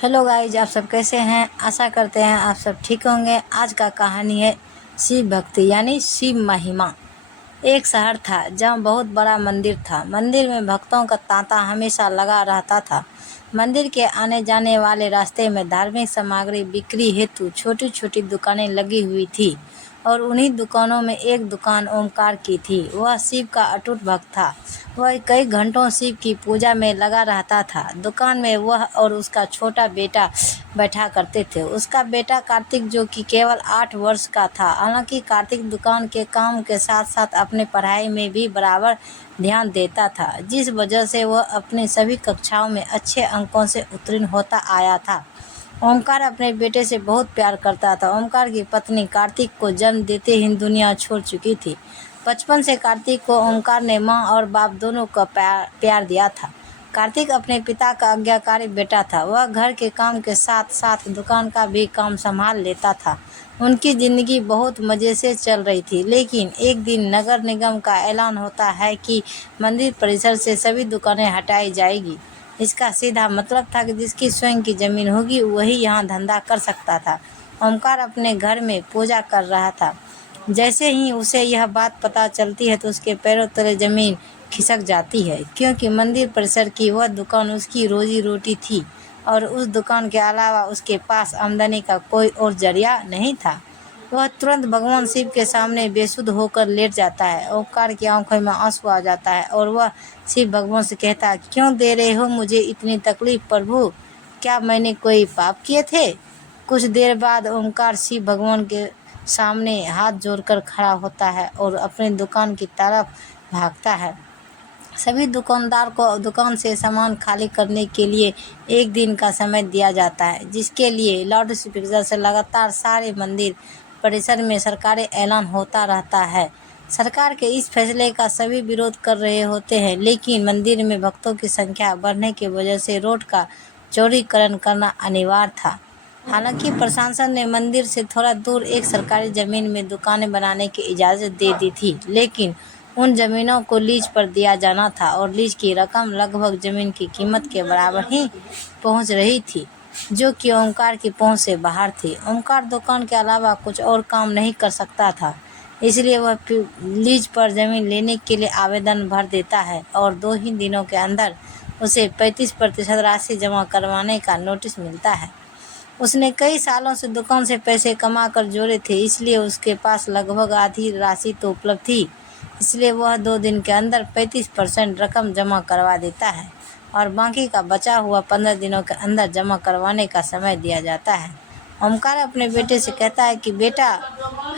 Hello guys, आप सब कैसे हैं। आशा करते हैं आप सब ठीक होंगे। आज का कहानी है शिव भक्ति यानी शिव महिमा। एक शहर था जहाँ बहुत बड़ा मंदिर था। मंदिर में भक्तों का तांता हमेशा लगा रहता था। मंदिर के आने जाने वाले रास्ते में धार्मिक सामग्री बिक्री हेतु छोटी छोटी दुकानें लगी हुई थी और उन्हीं दुकानों में एक दुकान ओमकार की थी। वह शिव का अटूट भक्त था। वह कई घंटों शिव की पूजा में लगा रहता था। दुकान में वह और उसका छोटा बेटा बैठा करते थे। उसका बेटा कार्तिक, जो कि केवल 8 वर्ष का था। हालांकि कार्तिक दुकान के काम के साथ साथ अपने पढ़ाई में भी बराबर ध्यान देता था, जिस वजह से वह अपनी सभी कक्षाओं में अच्छे अंकों से उत्तीर्ण होता आया था। ओमकार अपने बेटे से बहुत प्यार करता था। ओमकार की पत्नी कार्तिक को जन्म देते ही दुनिया छोड़ चुकी थी। बचपन से कार्तिक को ओमकार ने माँ और बाप दोनों का प्यार दिया था। कार्तिक अपने पिता का आज्ञाकारी बेटा था। वह घर के काम के साथ साथ दुकान का भी काम संभाल लेता था। उनकी जिंदगी बहुत मज़े से चल रही थी। लेकिन एक दिन नगर निगम का ऐलान होता है कि मंदिर परिसर से सभी दुकानें हटाई जाएगी। इसका सीधा मतलब था कि जिसकी स्वयं की जमीन होगी वही यहाँ धंधा कर सकता था। ओमकार अपने घर में पूजा कर रहा था। जैसे ही उसे यह बात पता चलती है तो उसके पैरों तले जमीन खिसक जाती है, क्योंकि मंदिर परिसर की वह दुकान उसकी रोजी रोटी थी और उस दुकान के अलावा उसके पास आमदनी का कोई और जरिया नहीं था। वह तुरंत भगवान शिव के सामने बेसुध होकर लेट जाता है। ओमकार की आंखों में आंसू आ जाता है और वह शिव भगवान से कहता है, क्यों दे रहे हो मुझे इतनी तकलीफ प्रभु? क्या मैंने कोई पाप किए थे? कुछ देर बाद ओमकार शिव भगवान के सामने हाथ जोड़कर खड़ा होता है और अपनी दुकान की तरफ भागता है। सभी दुकानदार को दुकान से सामान खाली करने के लिए एक दिन का समय दिया जाता है, जिसके लिए लाउड स्पीकर से लगातार सारे मंदिर परिसर में सरकारी ऐलान होता रहता है। सरकार के इस फैसले का सभी विरोध कर रहे होते हैं, लेकिन मंदिर में भक्तों की संख्या बढ़ने की वजह से रोड का चौड़ीकरण करना अनिवार्य था। हालांकि प्रशासन ने मंदिर से थोड़ा दूर एक सरकारी जमीन में दुकानें बनाने की इजाज़त दे दी थी, लेकिन उन जमीनों को लीज पर दिया जाना था और लीज की रकम लगभग जमीन की कीमत के बराबर ही पहुंच रही थी, जो कि ओमकार की पहुंच से बाहर थी। ओमकार दुकान के अलावा कुछ और काम नहीं कर सकता था, इसलिए वह लीज पर जमीन लेने के लिए आवेदन भर देता है और 2 ही दिनों के अंदर उसे 35% राशि जमा करवाने का नोटिस मिलता है। उसने कई सालों से दुकान से पैसे कमा कर जोड़े थे, इसलिए उसके पास लगभग आधी राशि तो उपलब्ध थी। इसलिए वह 2 दिन के अंदर 35% रकम जमा करवा देता है और बाकी का बचा हुआ 15 दिनों के अंदर जमा करवाने का समय दिया जाता है। ओमकार अपने बेटे से कहता है कि बेटा,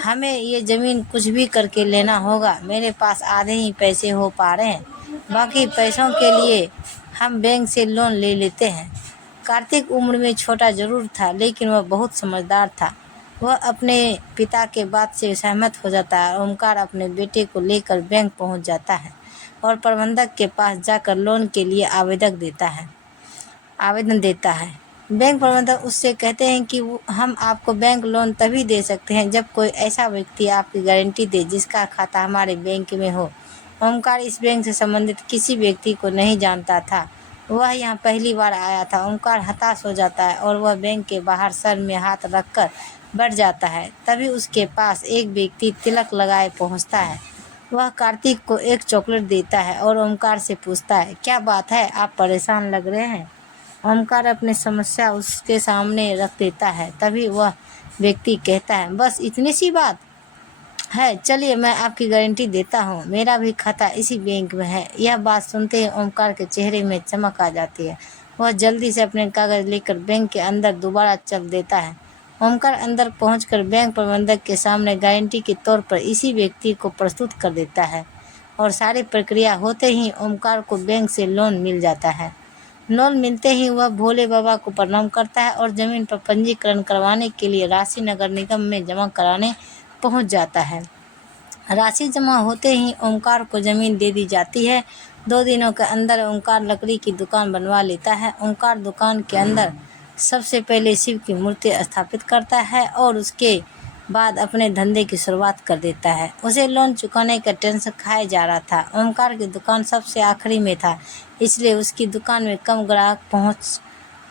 हमें ये ज़मीन कुछ भी करके लेना होगा। मेरे पास आधे ही पैसे हो पा रहे हैं, बाकी पैसों के लिए हम बैंक से लोन ले लेते हैं। कार्तिक उम्र में छोटा जरूर था, लेकिन वह बहुत समझदार था। वह अपने पिता के बात से सहमत हो जाता है। ओमकार अपने बेटे को लेकर बैंक पहुंच जाता है और प्रबंधक के पास जाकर लोन के लिए आवेदन देता है। बैंक प्रबंधक उससे कहते हैं कि हम आपको बैंक लोन तभी दे सकते हैं जब कोई ऐसा व्यक्ति आपकी गारंटी दे जिसका खाता हमारे बैंक में हो। ओमकार इस बैंक से संबंधित किसी व्यक्ति को नहीं जानता था। वह यहाँ पहली बार आया था। ओमकार हताश हो जाता है और वह बैंक के बाहर सर में हाथ रखकर बैठ जाता है। तभी उसके पास एक व्यक्ति तिलक लगाए पहुँचता है। वह कार्तिक को एक चॉकलेट देता है और ओमकार से पूछता है, क्या बात है, आप परेशान लग रहे हैं? ओमकार अपनी समस्या उसके सामने रख देता है। तभी वह व्यक्ति कहता है, बस इतनी सी बात है, चलिए मैं आपकी गारंटी देता हूँ, मेरा भी खाता इसी बैंक में है। यह बात सुनते ही ओमकार के चेहरे में चमक आ जाती है। वह जल्दी से अपने कागज लेकर बैंक के अंदर दोबारा चल देता है। ओमकार अंदर पहुंचकर बैंक प्रबंधक के सामने गारंटी के तौर पर इसी व्यक्ति को प्रस्तुत कर देता है और सारी प्रक्रिया होते ही ओमकार को बैंक से लोन मिल जाता है। लोन मिलते ही वह भोले बाबा को प्रणाम करता है और ज़मीन पर पंजीकरण करवाने के लिए राशि नगर निगम में जमा कराने पहुंच जाता है। राशि जमा होते ही ओमकार को ज़मीन दे दी जाती है। 2 दिनों के अंदर ओमकार लकड़ी की दुकान बनवा लेता है। ओमकार दुकान के अंदर सबसे पहले शिव की मूर्ति स्थापित करता है और उसके बाद अपने धंधे की शुरुआत कर देता है। उसे लोन चुकाने का टेंशन खाया जा रहा था। ओमकार की दुकान सबसे आखिरी में था, इसलिए उसकी दुकान में कम ग्राहक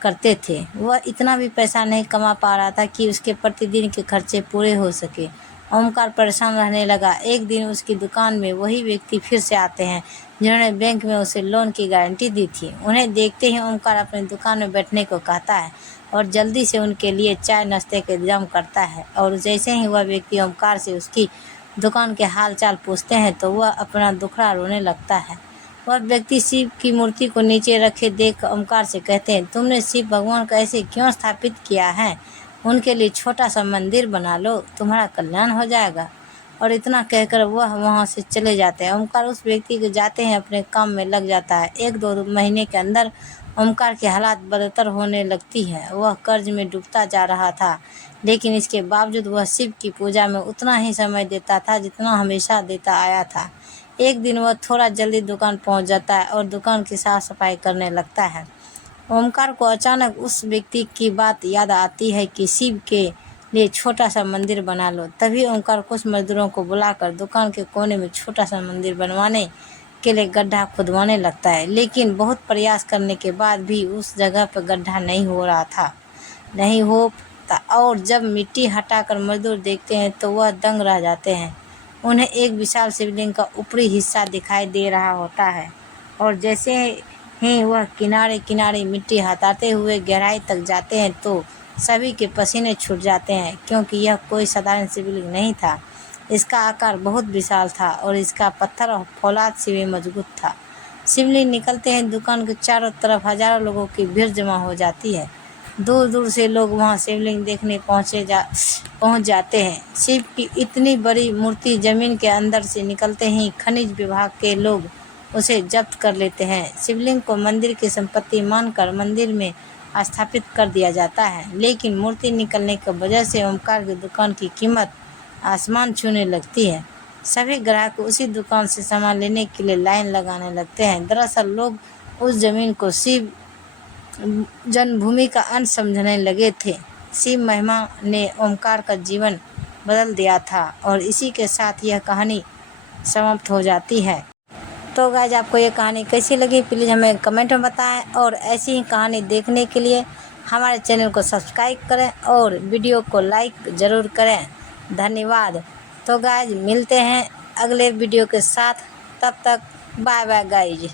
करते थे। वह इतना भी पैसा नहीं कमा पा रहा था कि उसके प्रतिदिन के खर्चे पूरे हो सके। ओमकार परेशान रहने लगा। एक दिन उसकी दुकान में वही व्यक्ति फिर से आते हैं जिन्होंने बैंक में उसे लोन की गारंटी दी थी। उन्हें देखते ही ओमकार अपनी दुकान में बैठने को कहता है और जल्दी से उनके लिए चाय नाश्ते का इंतजाम करता है। और जैसे ही वह व्यक्ति ओमकार से उसकी दुकान के हाल चाल पूछते हैं तो वह अपना दुखड़ा रोने लगता है। वह व्यक्ति शिव की मूर्ति को नीचे रखे देख ओमकार से कहते हैं, तुमने शिव भगवान को ऐसे क्यों स्थापित किया है? उनके लिए छोटा सा मंदिर बना लो, तुम्हारा कल्याण हो जाएगा। और इतना कहकर वह वहाँ से चले जाते हैं। ओमकार उस व्यक्ति के जाते हैं अपने काम में लग जाता है। 1-2 महीने के अंदर ओमकार की हालात बदतर होने लगती है। वह कर्ज में डूबता जा रहा था, लेकिन इसके बावजूद वह शिव की पूजा में उतना ही समय देता था जितना हमेशा देता आया था। एक दिन वह थोड़ा जल्दी दुकान पहुंच जाता है और दुकान की साफ सफाई करने लगता है। ओमकार को अचानक उस व्यक्ति की बात याद आती है कि शिव के लिए छोटा सा मंदिर बना लो। तभी ओमकार कुछ मजदूरों को बुलाकर दुकान के कोने में छोटा सा मंदिर बनवाने के लिए गड्ढा खुदवाने लगता है, लेकिन बहुत प्रयास करने के बाद भी उस जगह पर गड्ढा नहीं होता। और जब मिट्टी हटाकर मजदूर देखते हैं तो वह दंग रह जाते हैं। उन्हें एक विशाल शिवलिंग का ऊपरी हिस्सा दिखाई दे रहा होता है और जैसे ही वह किनारे किनारे मिट्टी हटाते हुए गहराई तक जाते हैं तो सभी के पसीने छूट जाते हैं, क्योंकि यह कोई साधारण शिवलिंग नहीं था। इसका आकार बहुत विशाल था और इसका पत्थर और फौलाद से भी मजबूत था। शिवलिंग निकलते हैं दुकान के चारों तरफ हजारों लोगों की भीड़ जमा हो जाती है। दूर दूर से लोग वहां शिवलिंग देखने पहुंच जाते हैं। शिव की इतनी बड़ी मूर्ति जमीन के अंदर से निकलते ही खनिज विभाग के लोग उसे जब्त कर लेते हैं। शिवलिंग को मंदिर की संपत्ति मानकर मंदिर में स्थापित कर दिया जाता है, लेकिन मूर्ति निकलने की वजह से ओमकार की दुकान की कीमत आसमान छूने लगती है। सभी ग्राहक उसी दुकान से सामान लेने के लिए लाइन लगाने लगते हैं। दरअसल लोग उस जमीन को शिव जन्मभूमि का अंश समझने लगे थे। शिव महिमा ने ओमकार का जीवन बदल दिया था और इसी के साथ यह कहानी समाप्त हो जाती है। तो गाइस, आपको ये कहानी कैसी लगी प्लीज़ हमें कमेंट में बताएं और ऐसी ही कहानी देखने के लिए हमारे चैनल को सब्सक्राइब करें और वीडियो को लाइक ज़रूर करें। धन्यवाद। तो गाइस, मिलते हैं अगले वीडियो के साथ, तब तक बाय बाय गाइस।